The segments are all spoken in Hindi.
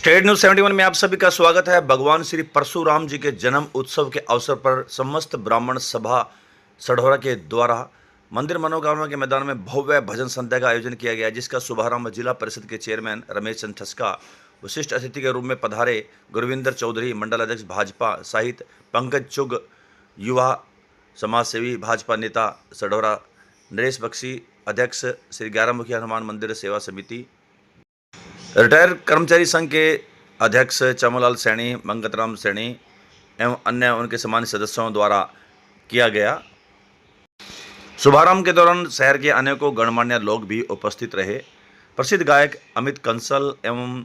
स्टेट न्यूज 71 में आप सभी का स्वागत है। भगवान श्री परशुराम जी के जन्म उत्सव के अवसर पर समस्त ब्राह्मण सभा सढौरा के द्वारा मंदिर मनोकामना के मैदान में भव्य भजन संध्या का आयोजन किया गया, जिसका शुभारंभ जिला परिषद के चेयरमैन रमेश चंद ठस्का विशिष्ट अतिथि के रूप में पधारे गुरविंदर चौधरी, मंडल अध्यक्ष भाजपा साहित्य पंकज चुग, युवा समाजसेवी भाजपा नेता सढौरा नरेश बख्शी, अध्यक्ष श्री 11 मुखी हनुमान मंदिर सेवा समिति, रिटायर कर्मचारी संघ के अध्यक्ष चमनलाल सैनी, मंगतराम सैनी एवं अन्य उनके सम्मानित सदस्यों द्वारा किया गया। शुभारंभ के दौरान शहर के अनेकों गणमान्य लोग भी उपस्थित रहे। प्रसिद्ध गायक अमित कंसल एवं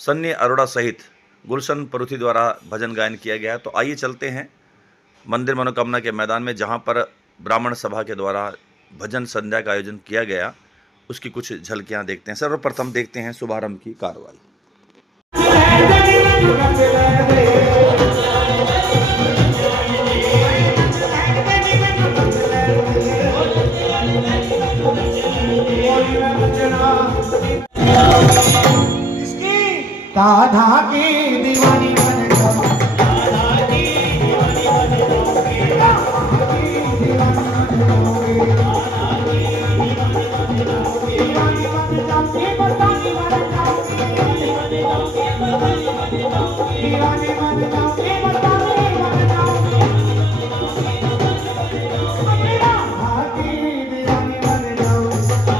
सन्नी अरोड़ा सहित गुलशन परुथी द्वारा भजन गायन किया गया। तो आइए चलते हैं मंदिर मनोकामना के मैदान में, जहां पर ब्राह्मण सभा के द्वारा भजन संध्या का आयोजन किया गया, उसकी कुछ झलकियां देखते हैं। सर्वप्रथम देखते हैं शुभारंभ की कार्रवाई। राधा की दीवानी बन जाओ, राधा की दीवानी बन जाओगे, राधा की दीवानी बन जाओगे, राधा की दीवानी बन जाओगे, दीवानी बन जाओगे, मस्तानी बन जाओगे, दीवानी बन जाओगे, मस्तानी बन जाओगे, दीवानी बन जाओगे, मस्तानी बन जाओगे, राधा की दीवानी बन जाओ, राधा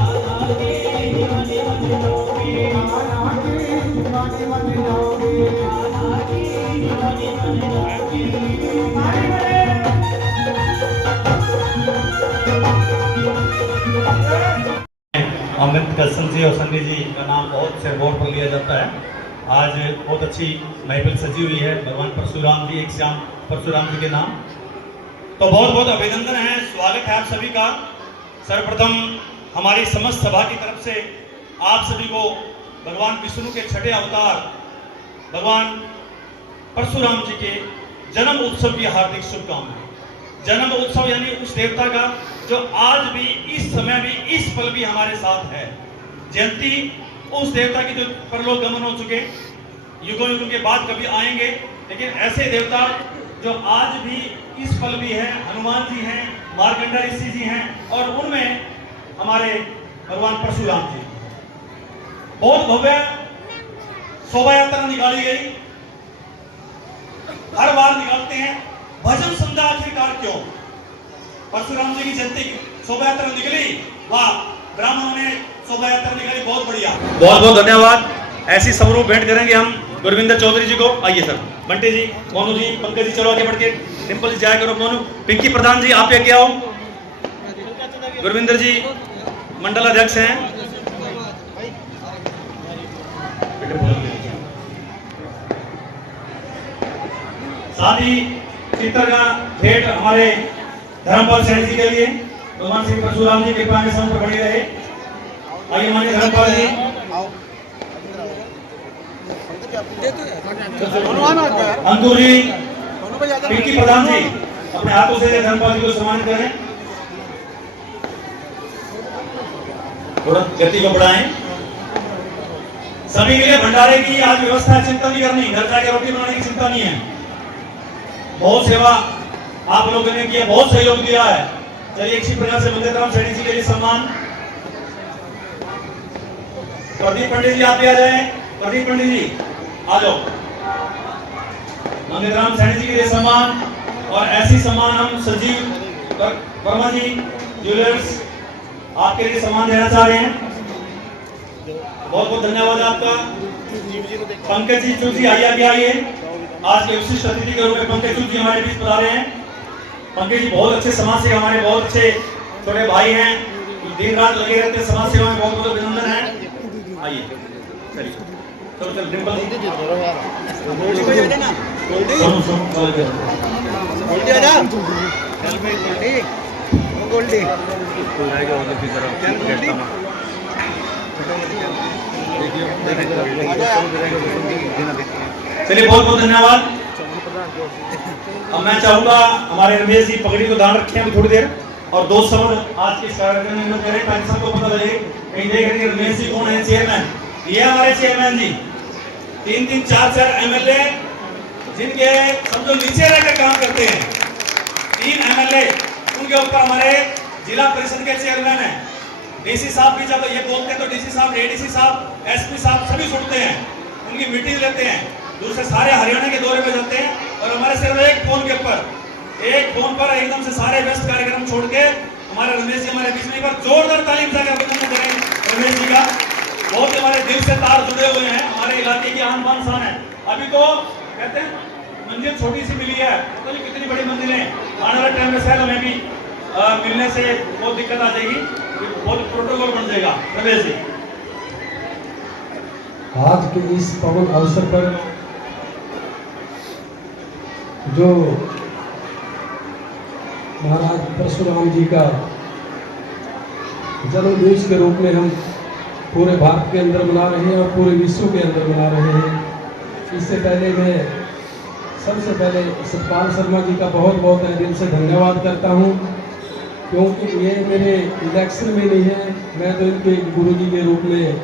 की दीवानी बन जाओगे, राधा की दीवानी बन जाओगे, राधा की दीवानी बन जाओगे। अमित कंसल जी और सन्नी जी का नाम बहुत से बोर्ड पर लिया जाता है। आज बहुत अच्छी महफिल सजी हुई है भगवान परशुराम जी, एक श्याम परशुराम जी के नाम। तो बहुत बहुत अभिनंदन है, स्वागत है आप सभी का। सर्वप्रथम हमारी समस्त सभा की तरफ से आप सभी को भगवान विष्णु के छठे अवतार भगवान परशुराम जी के जन्म उत्सव की हार्दिक शुभकामनाएं। जन्म उत्सव यानी उस देवता का जो आज भी, इस समय भी, इस पल भी हमारे साथ है। जयंती उस देवता की जो परलोक गमन हो चुके, युगों युगों के बाद कभी आएंगे, लेकिन ऐसे देवता जो आज भी, इस पल भी है, हनुमान जी हैं, मार्कंडा ऋषि जी हैं, और उनमें हमारे भगवान परशुराम जी। बहुत भव्य शोभा यात्रा निकाली गई, हर बार निकालते हैं। भजन संध्या आखिरकार क्यों? परशुराम जी की जयंती शोभा यात्रा निकली, वाह, ब्राह्मणों ने शोभा यात्रा निकाली, बहुत बढ़िया, बहुत बहुत धन्यवाद। ऐसी समारोह भेंट करेंगे हम गुरविंदर चौधरी जी को। आइए सर, बंटे जी, मोनू जी, पंकज जी, चलो आगे बढ़ के। डिम्पल जी जाया करो, मोनू, पिंकी प्रधान जी आप आगे आओ। गुरविंदर जी मंडल अध्यक्ष हैं। साथ ही चित्र का भेंट हमारे धर्मपाल सैनी जी के लिए। भगवान श्री परशुराम जी कृपा के संग बनी रहे। आइए माननीय धर्मपाल जी। अंकुर जी, पिंकी प्रधान जी अपने हाथों से धर्मपाल जी को सम्मानित करें। थोड़ा गति को बढ़ाएं। सभी के लिए भंडारे की आज व्यवस्था, चिंता नहीं करनी, घर जाके रोटी बनाने की चिंता नहीं है। बहुत सेवा आप लोगों ने किया, बहुत सहयोग दिया है। चलिए इसी प्रकार से मंगतराम सैनी जी के लिए सम्मान। प्रदीप पंडित जी आप भी आ जाए। प्रदीप पंडित जी आ जाओ। मंगतराम सैनी जी के लिए सम्मान, और ऐसी सम्मान हम संजीव वर्मा जी ज्वेलर्स आपके लिए सम्मान देना चाह रहे हैं। बहुत बहुत धन्यवाद आपका। पंकज जी, चूर जी आइए, आगे आइए। आज के विशिष्ट अतिथि के रूप में पंकज जी हमारे बीच पधारे हैं। पंकज जी बहुत अच्छे समाज सेवा, हमारे बहुत अच्छे छोटे भाई हैं, दिन रात लगे रहते हैं समाज सेवा में, बहुत बहुत अभिनंदन है। आइए, चलिए चलो चल डिम्पल जी, चलिए बहुत बहुत धन्यवाद। अब मैं चाहूंगा हमारे रमेश जी पगड़ी को दान रखें अभी थोड़ी देर, और दो शब्द आज के कार्यक्रम में कह रहे हैं ताकि सबको पता लगे। कहीं देख रहे हैं रमेश जी कौन है, चेयरमैन, ये हमारे चेयरमैन जी, 3-3, 4-4 एमएलए जिनके समझो नीचे रहकर काम करते हैं, 3 एमएलए, उनके ऊपर हमारे जिला परिषद के चेयरमैन हैं, डीसी साहब भी जब ये बोलते हैं तो डीसी साहब, एडीसी साहब, एसपी साहब सभी सुनते हैं, उनकी मीटिंग लेते हैं, दूसरे सारे हरियाणा के दौरे पे जाते हैं और हमारे सिर्फ एक फोन पर एकदम से सारे व्यस्त कार्यक्रम छोड़ के हमारे रमेश जी हमारे बीच में एक बार जोरदार तालीम से अभिनंदन करें रमेश जी का। बहुत हमारे दिल से तार जुड़े हुए हैं, हमारे इलाके की आन बान शान है। अभी तो कहते हैं मंजिल छोटी सी मिली है, पता नहीं कितनी बड़ी मंजिल है, आने वाले टाइम में शायद हमें भी मिलने से बहुत दिक्कत आ जाएगी, बहुत प्रोटोकॉल बन जाएगा। रमेश जी, आज के इस पावन अवसर पर जो महाराज परशुराम जी का जन्म दिवस के रूप में हम पूरे भारत के अंदर मना रहे हैं और पूरे विश्व के अंदर मना रहे हैं। इससे पहले मैं सबसे पहले सतपाल शर्मा जी का बहुत बहुत दिल से धन्यवाद करता हूं, क्योंकि ये मेरे इलेक्शन में नहीं है, मैं तो इनके गुरुजी के रूप में,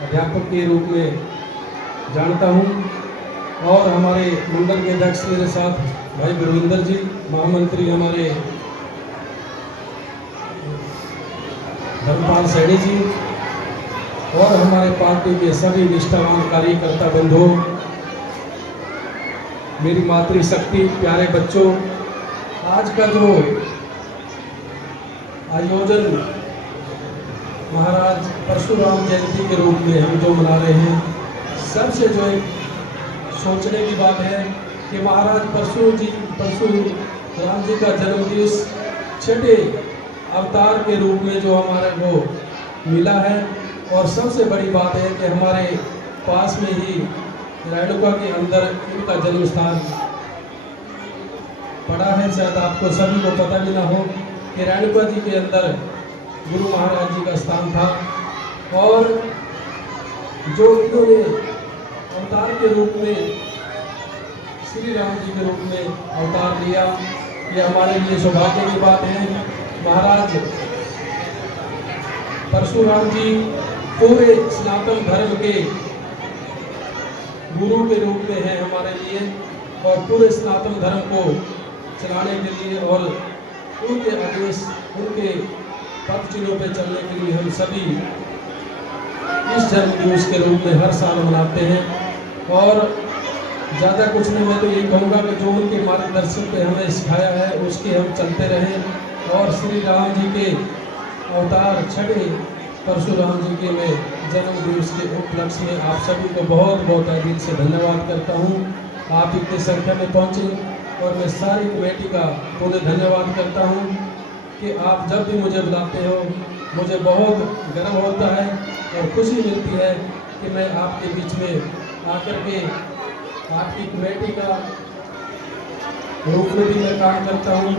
अध्यापक के रूप में जानता हूं। और हमारे मंडल के अध्यक्ष मेरे साथ भाई गुरविंदर जी, महामंत्री हमारे धर्मपाल सैनी जी और हमारे पार्टी के सभी निष्ठावान कार्यकर्ता बंधुओं, मेरी मातृशक्ति, प्यारे बच्चों, आज का जो आयोजन महाराज परशुराम जयंती के रूप में हम जो मना रहे हैं, सबसे जो एक सोचने की बात है कि महाराज परशुराम जी का जन्म दिवस छठे अवतार के रूप में जो हमारे को मिला है। और सबसे बड़ी बात है कि हमारे पास में ही रेणुका के अंदर इनका जन्म स्थान पड़ा है। शायद आपको सभी को पता भी ना हो कि रेणुका जी के अंदर गुरु महाराज जी का स्थान था, और जो इन्होंने अवतार के रूप में श्री राम जी के रूप में अवतार लिया, ये हमारे लिए सौभाग्य की बात है। महाराज परशुराम जी पूरे सनातन धर्म के गुरु के रूप में हैं हमारे लिए, और पूरे सनातन धर्म को चलाने के लिए और उनके आदेश, उनके पथ चिन्हों पे चलने के लिए हम सभी इस जन्म दिवस के रूप में हर साल मनाते हैं। और ज़्यादा कुछ नहीं, मैं तो ये कहूँगा कि जो उनके मार्गदर्शन पे हमें सिखाया है उसके हम चलते रहें। और श्री राम जी के अवतार छठे परशुराम जी के मैं जन्म दिवस के उपलक्ष्य में आप सभी को बहुत बहुत दिल से धन्यवाद करता हूँ। आप इतनी संख्या में पहुँचे और मैं सारी कमेटी का पुनः धन्यवाद करता हूँ कि आप जब भी मुझे बुलाते हो मुझे बहुत गर्व होता है और खुशी मिलती है कि मैं आपके बीच में आकर के आपकी कमेटी का रूप में भी मैं काम करता हूँ।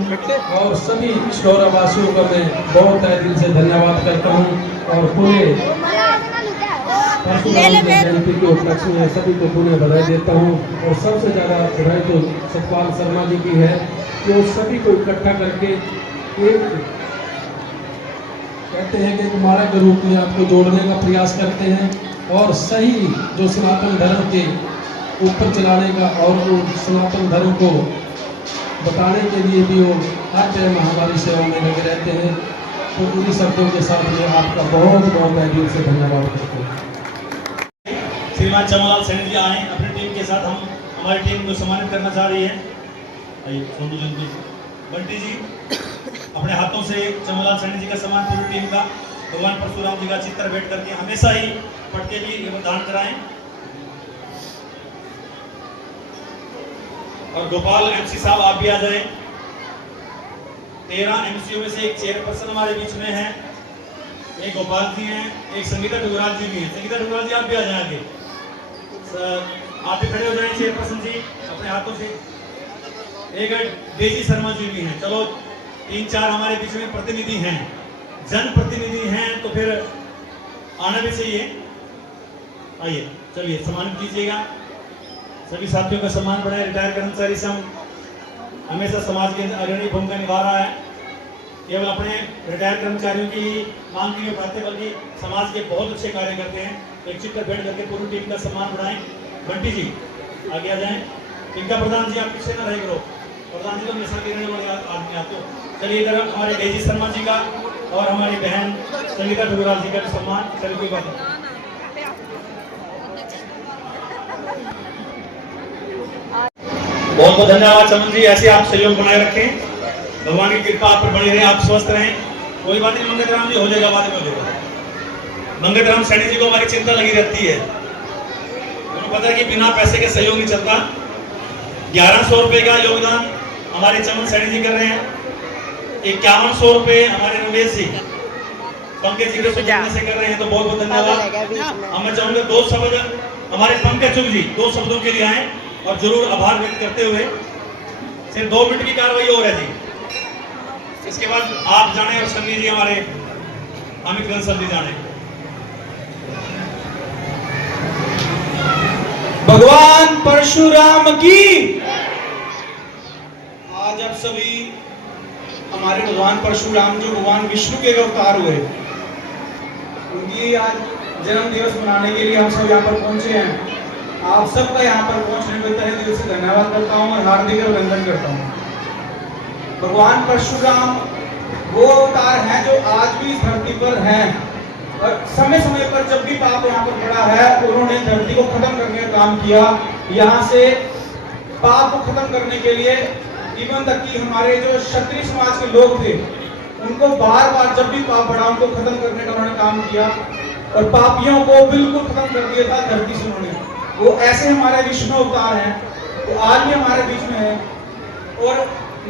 और सभी शहरवासियों का मैं बहुत दिल से धन्यवाद करता हूँ और पूरे जयंती के उपलक्ष्य में सभी को पुनः बधाई देता हूँ। और सबसे ज़्यादा बधाई तो सतपाल शर्मा जी की है कि वो सभी को इकट्ठा करके एक कहते हैं कि कुमारा के रूप में आपको जोड़ने का प्रयास करते हैं और सही जो सनातन धर्म के ऊपर चलाने का और वो सनातन धर्म को बताने के लिए भी वो हर टाइम हमारी सेवा में लगे रहते हैं। तो उन्हीं शब्दों के साथ मैं आपका बहुत बहुत दिल से धन्यवाद करता हूँ। श्रीमान चमनलाल सैनी जी आए अपनी टीम के साथ, हम हमारी टीम को सम्मानित करना चाह रही है। सोनू जी, बंटी जी अपने हाथों से चमनलाल सैनी जी का सम्मान पूरी टीम का भगवान परशुराम जी का चित्र भेंट करके हमेशा ही पटके भी दान कराएं। और गोपाल एमसी साहब आप भी आ जाएं। 13 एमसीओ में से एक चेयरपर्सन हमारे बीच में है, एक गोपाल जी हैं, एक संगीता डुगराल जी भी हैं। संगीता डुगराल जी आप भी आ जाएं आगे, आप भी खड़े हो जाएं चेयरपर्सन जी अपने हाथों से। एक डेजी शर्मा जी भी हैं। चलो 3-4 हमारे बीच में प्रतिनिधि हैं, जनप्रतिनिधि हैं, तो फिर आना भी चाहिए। आइए, चलिए सम्मानित कीजिएगा। सभी साथियों का सम्मान बढ़ाए। रिटायर कर्मचारी संघ हमेशा समाज के अग्रणी भूमिका निभा रहा है। केवल अपने रिटायर कर्मचारियों की मांग नहीं उठाते बल्कि समाज के बहुत अच्छे कार्य करते हैं। एक चिट पर बैठ करके पूरी टीम का सम्मान बढ़ाएं। बंटी जी आगे आ जाएं। इनका प्रधान जी आप पीछे ना रहे करो, प्रधान जी तो हमेशा कहने वाले आदमी आते हो। चलिए इधर हमारे डेजी शर्मा जी का और हमारी बहन संगीता ठुकराल जी का भी सम्मान। चलिए कोई बात नहीं। बहुत बहुत धन्यवाद चमन जी, ऐसे आप सहयोग बनाए रखें, भगवान की कृपा आप पर बनी रहे, आप स्वस्थ रहें। कोई बात नहीं मंगत राम जी, हो जाएगा, बाद में हो जाएगा। मंगत राम सैनी जी को हमारी चिंता लगी रहती है, उन्हें पता है कि बिना पैसे के सहयोग नहीं चलता। 1100 रुपए का योगदान हमारे चमन सैनी जी कर रहे हैं। 5100 रुपए हमारे रमेश जी पंकज जी से कर रहे हैं, तो बहुत बहुत धन्यवाद। हम मैं चाहूंगा 2 शब्द हमारे पंकज चुग जी 2 शब्दों के लिए आए और जरूर आभार व्यक्त करते हुए सिर्फ 2 मिनट की कार्रवाई हो रही थी। इसके बाद आप जाने और सन्नी जी हमारे अमित कंसल जी जाने। भगवान परशुराम की। आज आप सभी हमारे भगवान परशुराम जो भगवान विष्णु के अवतार हुए, उनकी आज जन्म दिवस मनाने के लिए हम सब यहाँ पर पहुंचे हैं। आप सबका यहाँ पर पहुंचने को तहे दिल से धन्यवाद करता हूँ और हार्दिक अभिनंदन करता हूँ। भगवान परशुराम वो अवतार हैं जो आज भी इस धरती पर हैं और समय समय पर जब भी पाप यहाँ पर पड़ा है उन्होंने धरती को खत्म करने का काम किया। यहाँ से पाप को खत्म करने के लिए इवन तक कि हमारे जो क्षत्रिय समाज के लोग थे उनको बार बार जब भी पाप पड़ा उनको खत्म करने का उन्होंने काम किया और पापियों को बिल्कुल खत्म कर दिया था धरती से उन्होंने। वो ऐसे हमारे विष्णु अवतार हैं, तो आज भी हमारे बीच में है। और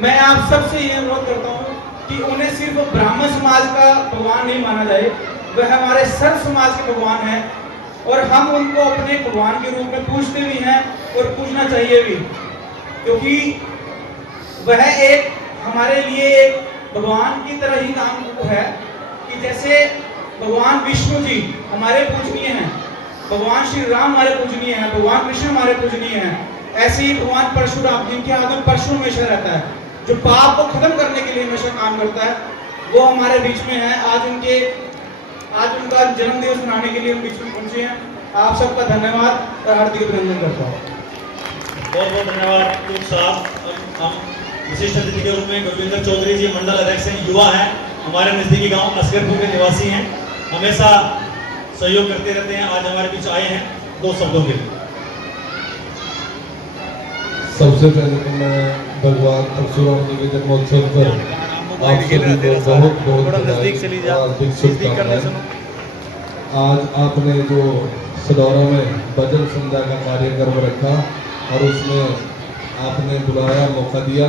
मैं आप सबसे ये अनुरोध करता हूँ कि उन्हें सिर्फ ब्राह्मण समाज का भगवान नहीं माना जाए, वह हमारे सर्व समाज के भगवान हैं और हम उनको अपने भगवान के रूप में पूजते भी हैं और पूजना चाहिए भी, क्योंकि वह एक हमारे लिए एक भगवान की तरह ही काम है कि जैसे भगवान विष्णु जी हमारे पूजनीय हैं, भगवान श्री राम हमारे पूजनीय हैं, भगवान कृष्ण हमारे पूजनीय हैं, ऐसे ही भगवान परशुराम जिनके हाथ में परशु हमेशा रहता है, जो पाप को खत्म करने के लिए हमेशा काम करता है, वो हमारे बीच में है। आज उनका जन्म दिवस मनाने के लिए हम बीच में पहुंचे हैं। आप सबका धन्यवाद और हार्दिक अभिनंदन करता हूँ। बहुत बहुत धन्यवाद साहब। हम विशिष्ट अतिथि के रूप में गुरविंदर चौधरी जी मंडल अध्यक्ष हैं, युवा हैं, हमारे नजदीकी गांव असगरपुर के निवासी हैं, हमेशा सहयोग करते रहते हैं। आज हमारे बीच आए हैं 2 शब्दों के लिए। सबसे पहले तो मैं भगवान परशुराम जी के जन्मोत्सव पर आप सभी को बहुत बहुत हार्दिक शुभकामनाएं। आज आपने जो सदौरा में भजन संध्या का कार्यक्रम रखा और उसमें आपने बुलाया, मौका दिया,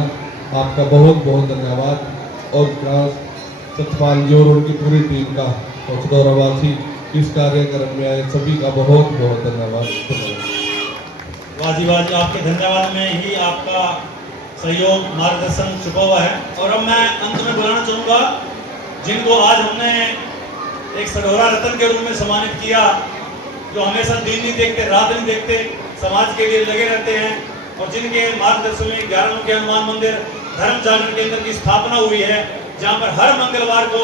आपका बहुत बहुत धन्यवाद। और सतपाल जी और उनकी पूरी टीम का और सदौरावासी इस कार्यक्रम में आए सभी का बहुत बहुत धन्यवाद। वाजी वाजी, आपके धन्यवाद में ही आपका सहयोग मार्गदर्शन छुपा हुआ है। और अब मैं अंत में बुलाना चाहूँगा जिनको आज हमने एक सढौरा रत्न के रूप में सम्मानित किया, जो हमेशा दिन नहीं देखते, रात नहीं देखते, समाज के लिए लगे रहते हैं और जिनके मार्गदर्शन में 11 के हनुमान मंदिर धर्म जागरण केंद्र की स्थापना हुई है, जहाँ पर हर मंगलवार को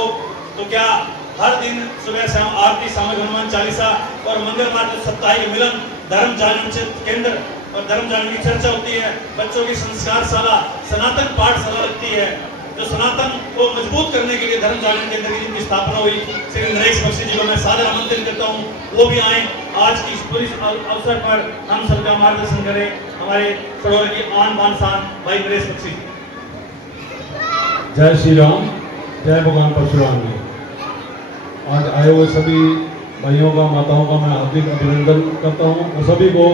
तो क्या हर दिन सुबह शाम आरती, सामूहिक हनुमान चालीसा और मंगलवार को साप्ताहिक मिलन धर्म जागरण केंद्र और धर्म जागरण की चर्चा होती है। बच्चों की संस्कारशाला, सनातन पाठशाला लगती है, जो सनातन को मजबूत करने के लिए धर्म जागरण केंद्र की जिनकी स्थापना हुई, श्री नरेश बख्शी जी को मैं सादर आमंत्रित करता हूँ, वो भी आए आज की इस पूरी अवसर पर हम सबका मार्गदर्शन करें। हमारे सरोवर की आन बान शान भाई नरेश बख्शी। जय श्री राम, जय भगवान परशुराम जी। आज आए हुए सभी भाइयों का, माताओं का मैं हार्दिक अभिनंदन करता हूँ और सभी को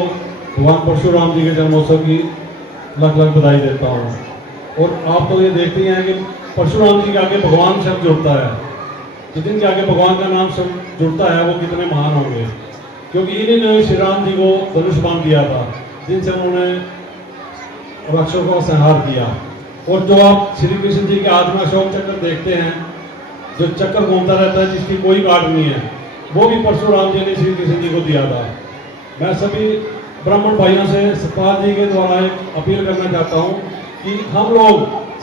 भगवान परशुराम जी के जन्मोत्सव की लख लख बधाई देता हूँ। और आप तो ये देखते हैं कि परशुराम जी के आगे भगवान शब्द जुड़ता है, तो जिनके आगे भगवान का नाम शब्द जुड़ता है वो कितने महान होंगे, क्योंकि इन्हीं ने श्री राम जी को धनुष बाण दिया था, जिनसे उन्होंने राक्षसों का संहार किया। और जो आप श्री कृष्ण जी के हाथ में अशोक चक्र देखते हैं, जो चक्र घूमता रहता है, जिसकी कोई काट नहीं है, वो भी परशुराम जी ने श्री कृष्ण जी को दिया था। मैं सभी ब्राह्मण भाइयों से सतपाल जी के द्वारा एक अपील करना चाहता हूँ कि हम लोग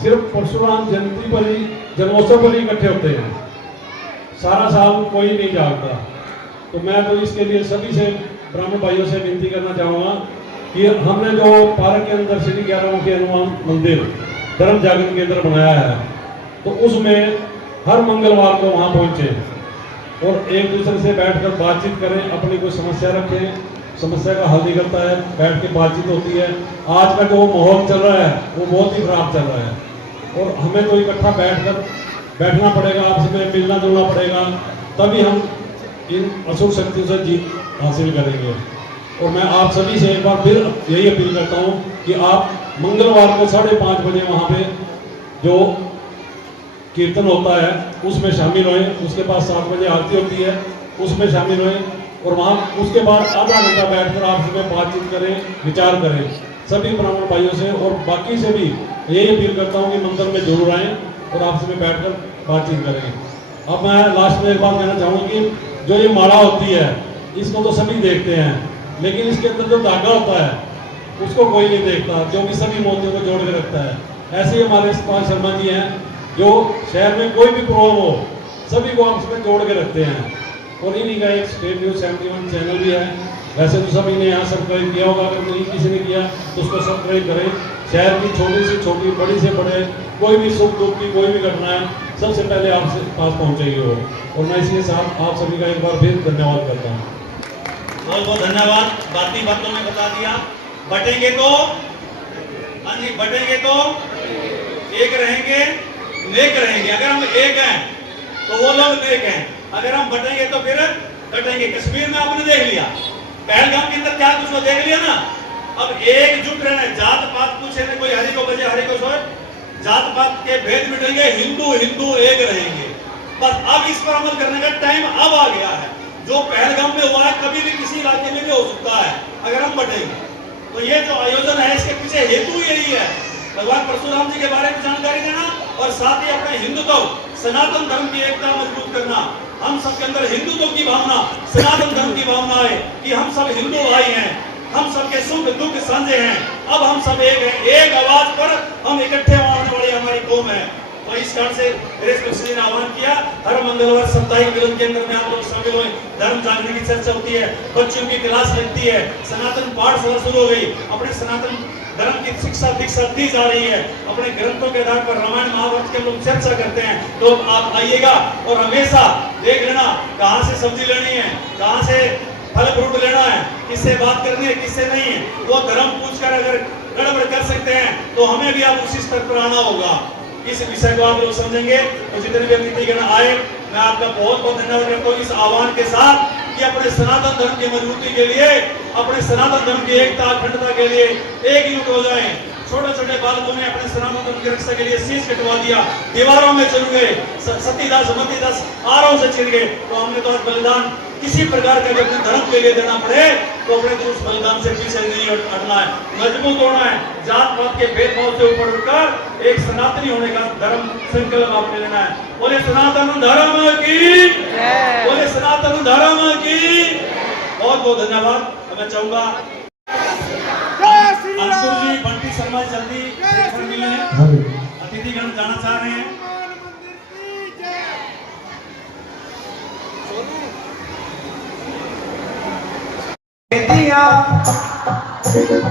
सिर्फ परशुराम जयंती पर ही, जन्मोत्सव पर ही इकट्ठे होते हैं, सारा साल कोई नहीं जागता। तो मैं तो इसके लिए सभी से, ब्राह्मण भाइयों से विनती करना चाहूँगा कि हमने जो पार्क के अंदर श्री 11 हनुमान मंदिर धर्म जागरण केंद्र बनाया है, तो उसमें हर मंगलवार को वहाँ पहुँचे और एक दूसरे से बैठकर बातचीत करें, अपनी कोई समस्या रखें, समस्या का हल निकलता है, बैठ के बातचीत होती है। आज का जो माहौल चल रहा है वो बहुत ही खराब चल रहा है और हमें तो इकट्ठा बैठना पड़ेगा, आपस में मिलना जुलना पड़ेगा, तभी हम इन अशुभ शक्तियों से जीत हासिल करेंगे। और मैं आप सभी से एक बार फिर यही अपील करता हूँ कि आप मंगलवार को 5:30 बजे वहाँ पे जो कीर्तन होता है उसमें शामिल होएं, उसके बाद 7 बजे आरती होती है उसमें शामिल होएं और वहाँ उसके बाद आधा घंटा बैठकर आपस में बातचीत करें, विचार करें सभी ब्राह्मण भाइयों से। और बाकी से भी यही अपील करता हूँ कि मंदिर में जरूर आएँ और आपस में बैठकर बातचीत करें। अब मैं लास्ट में एक बात कहना चाहूँगा कि जो ये माला होती है इसको तो सभी देखते हैं, लेकिन इसके अंदर जो धागा होता है उसको कोई नहीं देखता, जो कि सभी मोतियों को जोड़ के रखता है। ऐसे ही हमारे सतपाल शर्मा जी हैं जो शहर में कोई भी प्रॉब्लम हो सभी को आपस में जोड़ के रखते हैं। और इन्हीं का एक स्टेट न्यूज 71 चैनल भी है, वैसे तो सभी ने यहाँ सब्सक्राइब किया होगा, अगर नहीं किसी ने किया तो उसको सब्सक्राइब करें। शहर की छोटी से छोटी, बड़ी से बड़े, कोई भी सुख दुख की कोई भी घटना है सबसे पहले आपसे पास पहुँचेगी वो। और मैं इसी के साथ आप सभी का एक बार फिर धन्यवाद करता हूँ। बहुत बहुत धन्यवाद। बाकी बातों में बता दिया, बटेंगे तो, हाँ जी, बटेंगे तो एक रहेंगे, नेक रहेंगे। अगर हम एक हैं तो वो लोग नेक हैं, अगर हम बटेंगे तो फिर कटेंगे। कश्मीर में आपने देख लिया, पहलगाम के अंदर क्या कुछ वो देख लिया ना। अब एकजुट रहना, जात पात पूछे न कोई, हरि को बजे हरि को सोए, जात पात के भेद मिटेंगे, हिंदू हिंदू एक रहेंगे। बस अब इस पर अमल करने का टाइम अब आ गया है। जो पहलगाम में हुआ है कभी भी किसी राज्य में भी हो सकता है अगर हम बटेंगे। तो ये जो आयोजन है इसके पीछे हेतु यही है, भगवान परशुराम जी के बारे में जानकारी देना और साथ ही अपने हिंदुत्व, सनातन धर्म की एकता मजबूत करना। हम सबके अंदर हिंदुत्व की भावना, सनातन धर्म की भावना है कि हम सब हिंदू भाई हैं, हम सबके सुख दुख साझे हैं। अब हम सब एक हैं, एक आवाज पर हम इकट्ठे होने वाली हमारी कौम है। तो इस कारण से ने आह्वान किया, हर मंगलवार साप्ताहिक मिलन के अंदर में आप लोग शामिल हुए। धर्म जागरण की चर्चा होती है, बच्चों की क्लास लगती है, सनातन पाठशाला शुरू हो गई, अपने सनातन धर्म की शिक्षा दीक्षा दी जा रही है। अपने ग्रंथों के आधार पर रामायण महाभारत के लोग चर्चा करते हैं। तो आप आइएगा और हमेशा देख लेना कहाँ से सब्जी लेनी है, कहाँ से फल फ्रूट लेना है, किससे बात करनी है, किससे नहीं है। वो धर्म पूछकर अगर गड़बड़ कर सकते हैं तो हमें भी आप उसी स्तर पर आना होगा। इस विषय को आप लोग समझेंगे। तो जितने भी अतिथि गण आए, मैं आपका बहुत बहुत धन्यवाद करता हूँ इस आह्वान के साथ कि अपने सनातन धर्म की मजबूती के लिए, अपने सनातन धर्म की एकता अखंडता के लिए एकजुट हो जाएं। छोटे छोटे बालकों ने अपने सनातन धर्म की रक्षा के लिए शीश कटवा दिया, दीवारों में चल गए, सतीदास मतीदास आरों से चिर गए। तो हमने तो आज बलिदान किसी प्रकार का अपने धर्म के लिए देना पड़े तो अपने तो उस बलिदान से पीछे नहीं हटना है, मजबूत होना है। जात पात के भेदभाव से ऊपर उठकर एक सनातनी होने का धर्म संकल्प आपने लेना है। बोले सनातन धर्म की, बोले सनातन धर्म की। बहुत बहुत धन्यवाद। मैं चाहूंगा अंकुर जी, बंटी शर्मा जल्दी मिले, अतिथिगण जाना चाह रहे हैं।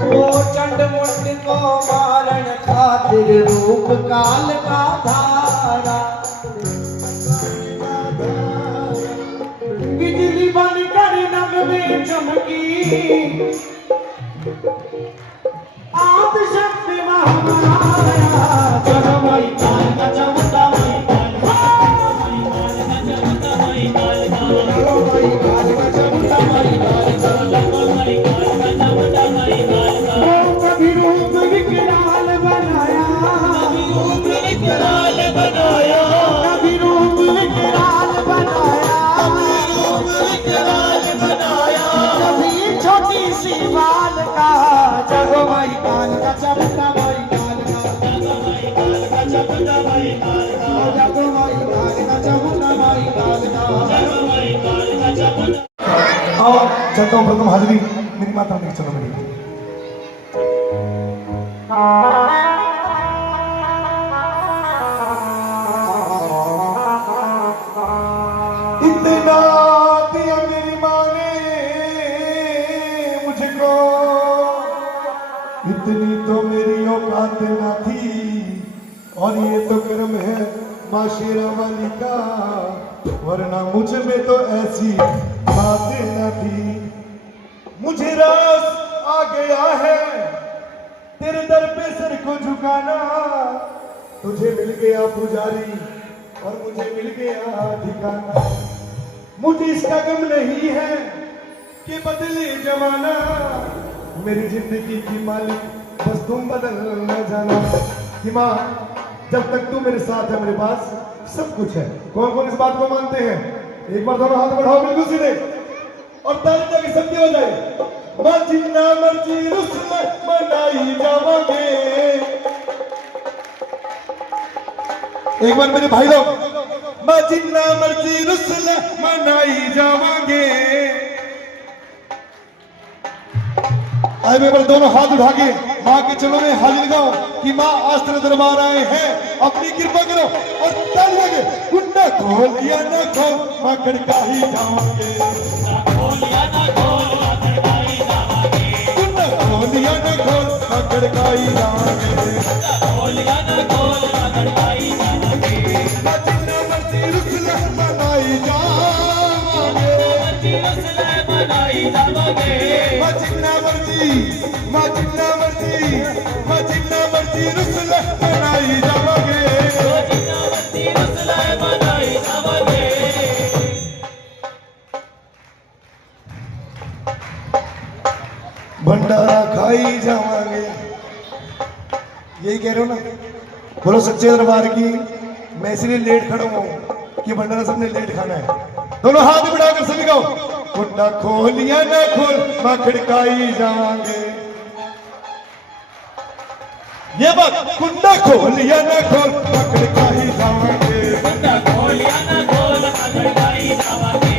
वो चंड मुंड को मारण खातिर रूप काल का धारा, बिजली बनकर नभ में चमकी, आदि शक्ति महामाया। जगमई काल का चमता मई काल, जगमई काल का चमता मई काल, जगमई काल का चमता मई काल। कभी रूप विकराल बनाया, कभी रूप विकराल बनाया, कभी रूप विकराल बनाया, कभी रूप विकराल बनाया। कभी छोटी सी बाल का, जगमई काल का चमता मई काल का, जगमई काल का चमता मई काल का, जगमई काल का चमता मई काल का, जगमई काल का चमता। आओ चाहता हूँ प्रथम हाजिरी मेरी माता ने चलो मेरी इतनी तो मेरी औकात ना थी, और ये तो कर्म है माँ शेरा वाली का, वरना मुझ में तो ऐसी बात न थी। मुझे रास आ गया है तेरे दर पे सर को झुकाना, तुझे मिल गया पुजारी और मुझे मिल गया ठिकाना। मुझे इसका गम नहीं है कि बदले जमाना, मेरी जिंदगी की मालिक बस तुम बदल न जाना। कि माँ जब तक तू मेरे साथ है मेरे पास सब कुछ है। कौन कौन इस बात को मानते हैं? एक बार दोनों हाथ बढ़ाओ बिल्कुल सीधे और ताली ताकि सबकी हो जाए। माँ जिन्ना मर्जी रुस्म मनाई जावांगे। एक बार मेरे भाई लोग, माँ जिन्ना मर्जी रुस्म मनाई जावांगे। आए मेरे दोनों हाथ उठा के माँ के चरणों में हाजिर लगाओ कि माँ आज तेरे दरबार आए हैं, अपनी कृपा करो। और तालियां के कुंडा खोल या ना खोल माँ खड़का ही जाओगे। कुंडा खोल या ना खोल माँ खड़का ही जाओगे। माँ जिन्ना मर्जी रुस्ल मनाई जावांगे। माँ जिन्ना मर्जी रुस्ल मनाई जावांगे। भंडारा खाई जावांगे। यही कह रहे हो ना? बोलो सच्चे दरबार की। मैं इसलिए लेट खड़ा हूँ कि भंडारा सबने लेट खाना है। दोनों हाथ बढ़ाकर सभी गाओ। कुंडा खोल या ना खोल माँ खड़काई जावांगे। ये बात कुंडा खोल या ना खोल माँ खड़काई जावांगे। कुंडा खोल या ना खोल माँ खड़काई जावांगे।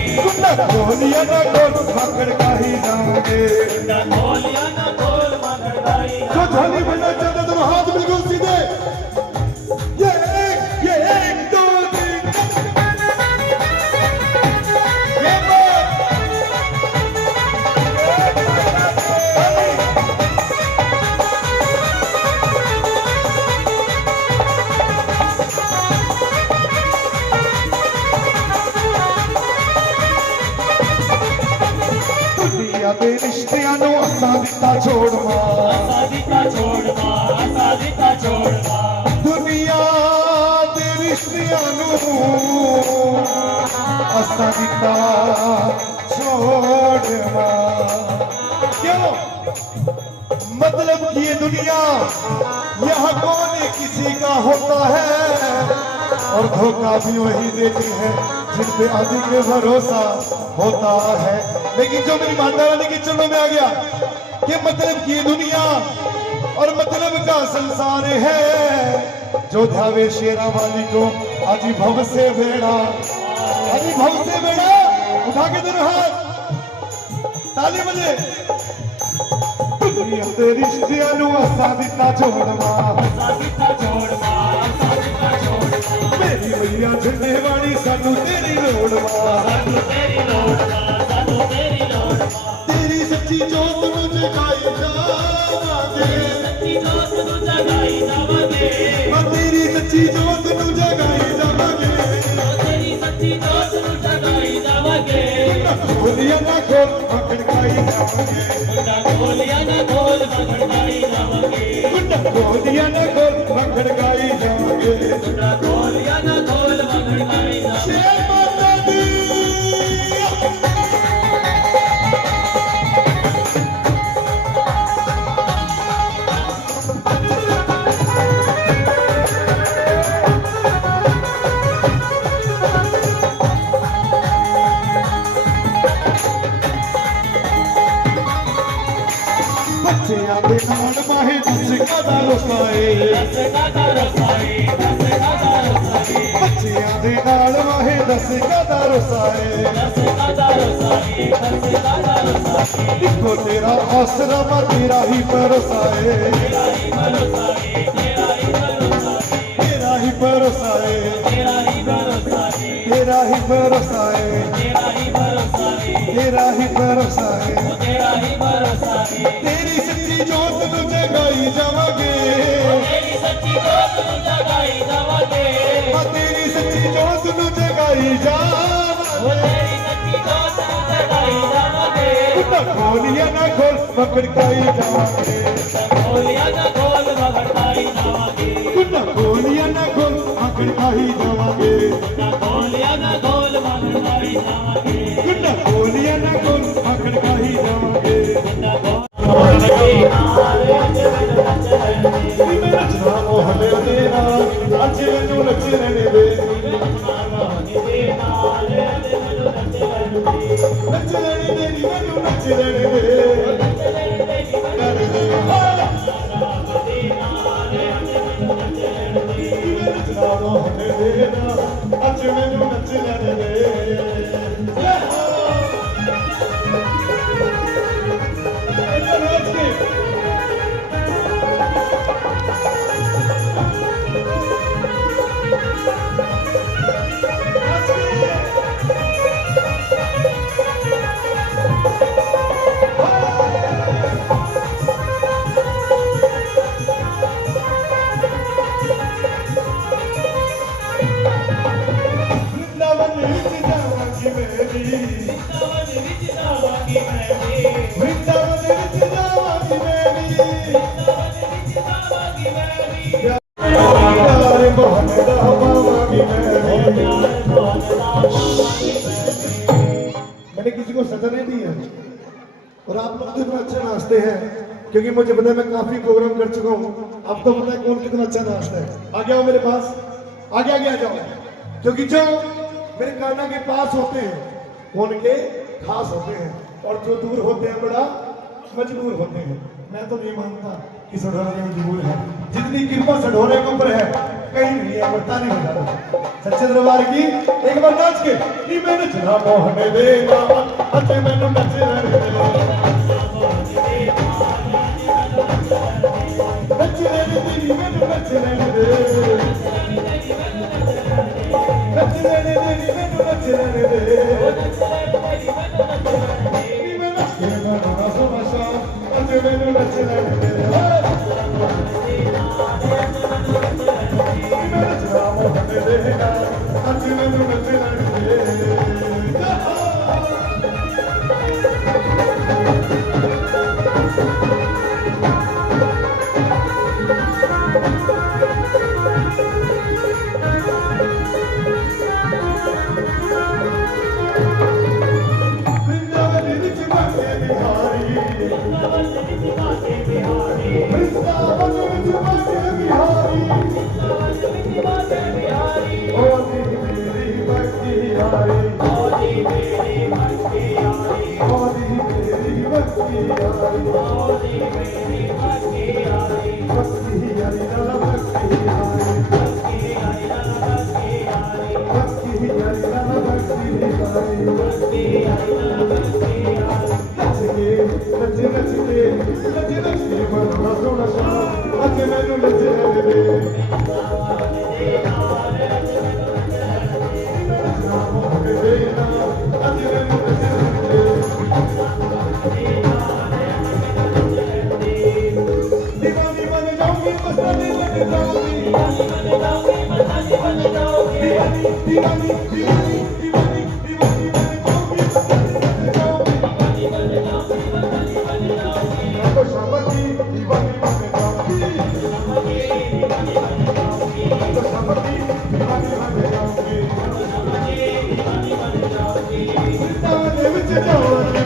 जो झाली बनना चाहते तुम हाथ बिल्कुल सीधे। ये एक दो तीन। ये बात दुनिया के रिश्तियां नो असा दिता छोड़वा। दुनिया के रिश्तियां नो असा दिता छोड़वा। क्यों? मतलब कि ये दुनिया यहाँ कौन किसी का होता है, और धोखा भी वही देती है जिन पे अधिक भरोसा होता है। लेकिन जो मेरी माता रानी के चरणों में आ गया कि मतलब की दुनिया और मतलब का संसार है, जो ध्यावे शेरा वाली को आजी भव से बेड़ा, आजी भव से बेड़ा। उठा के दोनों हाथ ताली बजे। दुनिया ते रिश्तियां नु असा दिता छोड़वा। मेरी मैया झंडे वाली सानू तेरी लोड़वा। तेरी सच्ची जोत नू जगाई जावांगे। मैं तेरी सच्ची जोत नू जगाई जावांगे। खोलिया ना खोल खड़काई जावांगे। खोलिया ना खोल खड़काई जावांगे। शेर माता दी। बच्चियां दे नाल माहे दस कादा रसाए। बच्चियां दे नाल माहे दस कादा रसाए। इको तेरा आसरा मैं तेरा ही भरोसाए। तेरा ही भरोसाए। तेरा ही भरोसाए। तेरा ही भरोसाए। तेरी सच्ची जोत नू जगाई जगाई जावांगे ना खोलिया ना खोल पकड़काई जावांगे ना खोलिया ना खोल पकड़काई जावांगे ना खोलिया ना खोल पकड़काई जावांगे नचना मोहने देना अज मैनू नच रहने दे नच लेने दे मैनू नच लेने दे नचना मोहने देना अज मैनू नच लेने दे मैंने किसी को सजा नहीं दी है और आप लोग तो इतना अच्छा नाचते हैं क्योंकि मुझे पता है मैं काफी प्रोग्राम कर चुका हूँ। आपको पता है कौन कितना अच्छा नाचता है। आगे आओ मेरे पास, आगे आगे आ जाओ, क्योंकि जो मेरे काना के पास होते हैं वो उनके खास होते हैं और जो दूर होते हैं बड़ा मजबूर होते हैं। मैं तो नहीं मानता कि सढौरा में मजबूर है, जितनी कृपा सढौरे के ऊपर है कहीं नहीं है, बता नहीं हो जाता। सच्चे दरबार की एक बार नाच के कि मैं नचना मोहने देना अज मैनू नच रहने दे नच लेने दे मैनू नच लेने दे नच लेने दे मैनू नच लेने दे मैं नच के गाना सुना सा अज मैनू नच लेने दे मोहने देना अज मैनू नच लेने दे वृंदावन विच बाटे बिहारी वृंदावन विच बाटे बिहारी ओदी मेरी भक्ति आई ओदी मेरी भक्ति आई ओदी मेरी भक्ति आई ओदी मेरी भक्ति आई भक्ति हरि नाम भक्ति आई भक्ति हरि नाम भक्ति आई भक्ति हरि नाम भक्ति आई भक्ति हरि नाम भक्ति आई नच के नच नच के नच नच के बड़ा सोना सा अज मैनू नच लेने दे दीवानी बन जाऊंगी मस्तानी लग जाऊंगी दीवानी दीवानी दीवानी दीवानी दीवानी बन जाऊंगी मस्तानी लग जाऊंगी तो शामती दीवानी बन जाऊंगी तो शामती दीवानी बन जाऊंगी वृंदावन विच जाऊंगी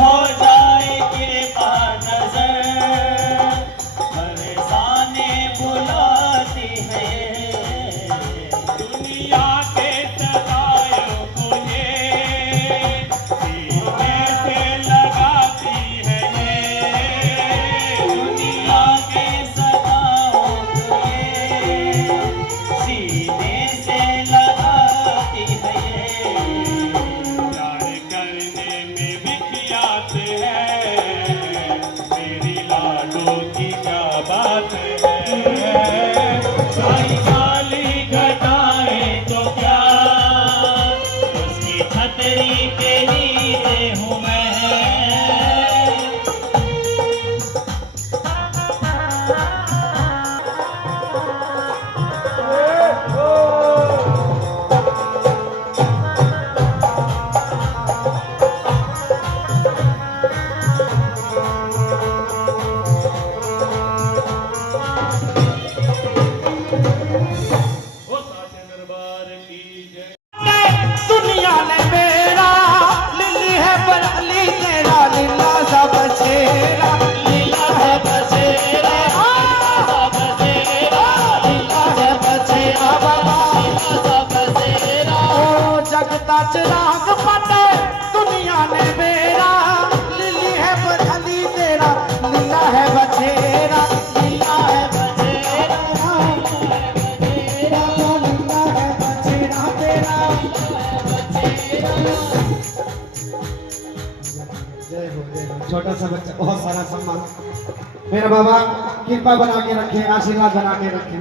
हो जाए कृपा नजर बरसाने बरली तेरा लीला सा बसेरा, लीला है बसेरा, लीला है बसेरा बाबा, ओ जगता चिराग पटे दुनिया ने बेरा, लीली है बरली तेरा लीला है बसेरा, लीला है बसेरा, लीला है बसेरा तेरा। जय हो जय हो। छोटा सा बच्चा बहुत सारा सम्मान। मेरा बाबा कृपा बना के रखे, आशीर्वाद बना के रखे।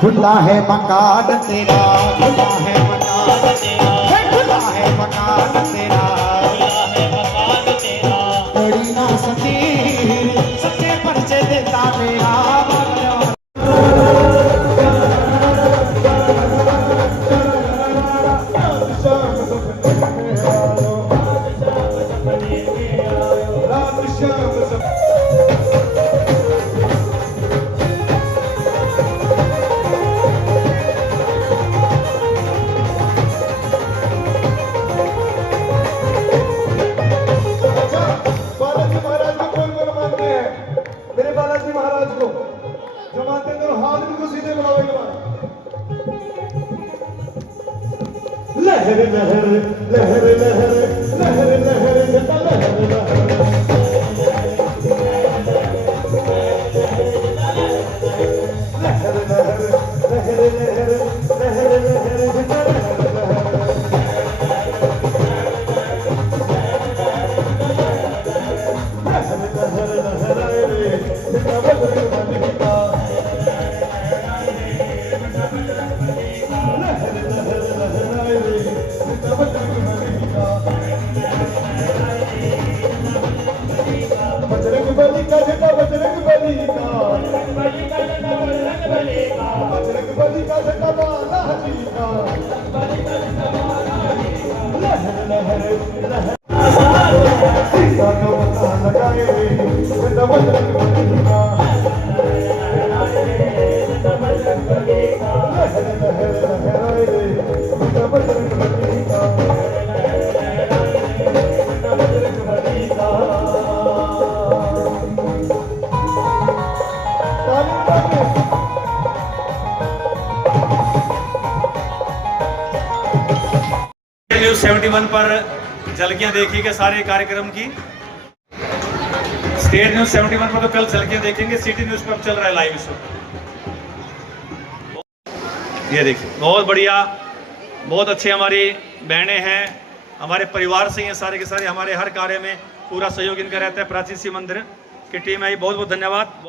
खुला है मकान तेरा, खुला है मकान तेरा, खुला है मकान तेरा, खुला है मकान तेरा, बड़ी ना सती सच्चे परिचय देता मेरा। बालाजी महाराज को कौन कौन मानते हैं? मेरे बालाजी महाराज को जो मानते हैं तो हाथ भी को सीधे बढ़ाओ एक बार। लहर लहर लहर लहर लहर लहर जटा लहर लहर, लहर लहर लहर लहर लहर लहर जटा लहर लहर। बजरंग बली का झंडा, बजरंग बली का, बजरंग बली का झंडा बालाजी का, लहर लहर लहर सीता को पता लगाए झंडा बजरंग बली का, लहर लहर लहराए झंडा बजरंग बली का, बजरंग बली का। न्यूज़ 71 पर झलकियां देखी के सारे कार्यक्रम की। स्टेट न्यूज़ 71 पर तो कल झलकियां देखेंगे, सिटी न्यूज़ पर अब चल रहा है लाइव इस वक्त। ये देखिए बहुत बढ़िया, बहुत अच्छे हमारी बहनें हैं, हमारे परिवार से ही हैं सारे के सारे, हमारे हर कार्य में पूरा सहयोग इनका रहता है। प्राचीन शिव मंदिर की टीम है, बहुत बहुत धन्यवाद।